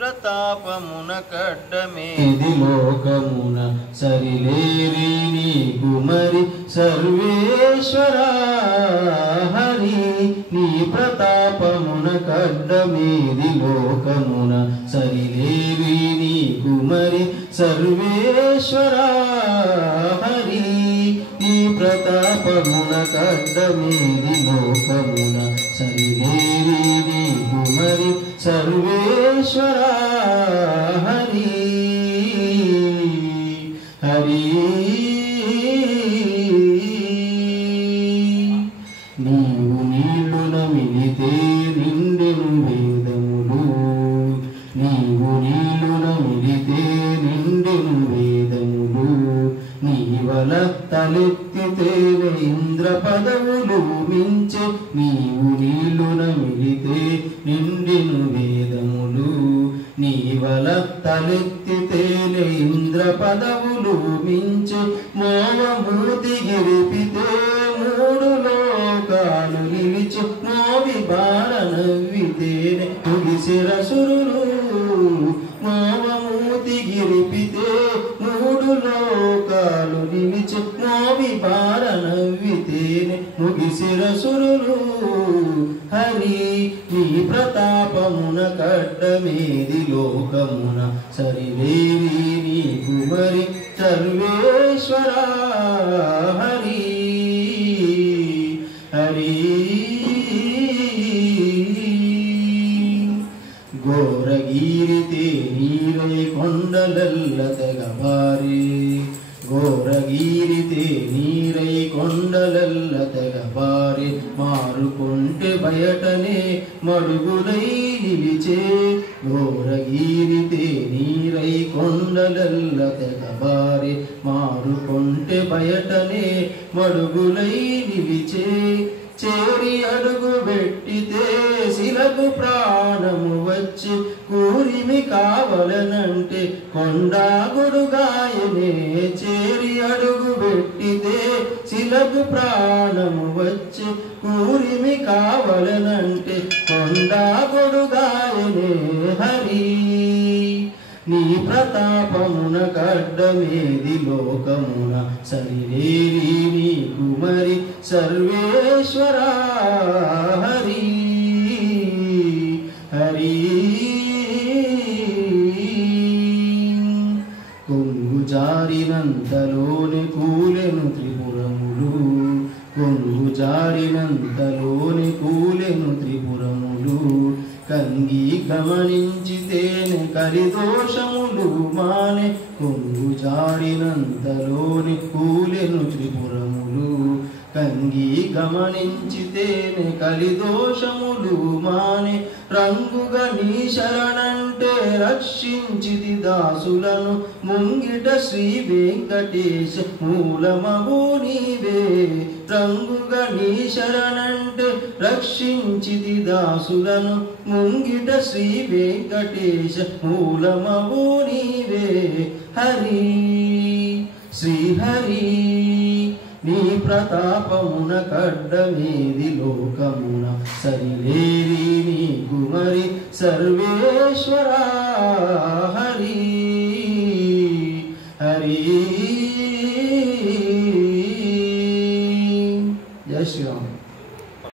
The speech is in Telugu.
ప్రతాపమున కడ్డమేది లోకమున సరిలేరి నీకు మరి సర్వేశ్వరా హరి నీ ప్రతాపమున కడ్డమేది లోకమున సరిలేరి నీకు మరి సర్వేశ్వరా హరి నీ ప్రతాపమున కడ్డమేది లోకమున సరిలేరి నీకు మరి సర్వేశ్వరా హరి హరి నీవు నీళ్లు నమిలితే నిండెను వేదములు నీవు నీళ్లు నమిలితే నిండెను వేదములు నీవల తలెత్తితే ఇంద్ర పదవులు మించె నీవు నీళ్లు నమిలితే నిండెను వేదములు నీవల తలెత్తితే ఇంద్ర పదవులు మించె మోవమూతి గిరిపితే మూడు లోకాలు నిలిచి మోవి బాణ నవ్వితేనే ముగిసిరసురులు మోవమూతి గిరిపితే మూడు లోకాలు నిలిచి మోవి బాణ నవ్వితేనే ముగిసిరసురులు హరి నీ ప్రతాపమున కడ్డమేది లోకమున సరిలేరి నీకు మరి సర్వేశ్వరా హరి హరి ఘోరగిరితే నీరై కొండలల్ల తెగబారి ఘోరగిరితే నీరై కొండలల్ల తెగబారి మారుకుంటే బయటనే మడుగులై నిలిచే ఘోరగిరితే నీరై కొండలల్ల తెగబారి మారుకుంటే బయటనే మడుగులై నిలిచే చేరి అడుగు పెట్టితే శిలకు ప్రాణము వచ్చి కూరిమి కావలనంటే కొండాగుడుగాయనే చేరి అడుగు పెట్టితే శిలకు ప్రాణము వచ్చి కూరిమి కావలనంటే కొండాగుడుగాయనే హరి నీ ప్రతాపమున కడ్డమేది లోకమున సరిలేరి నీకు మరి సర్వేశ్వరా హరి హరి కొంగు జారినంతలోని కూలెను త్రిపురములు కొంగు జారినంతలోని కూలెను త్రిపురములు కంగి గమనించితేనే కలిదోషములు మానే కొంగు జాడినంతలోని కూలెను త్రిపురములు కంగి గమనించితేనే కలిదోషములు మానే రంగుగా నీ శరణంటే రక్షించిది దాసులను ముంగిట శ్రీ వెంకటేశ మూలమగు నీవే రంగుగా నీ శరణంటే రక్షించిది దాసులను ముంగిట శ్రీ వెంకటేశ మూలమగు నీవే హరి శ్రీహరి నీ ప్రతాపమున కడ్డమేది లోకమున సరిలేరి నీకు మరి సర్వేశ్వరా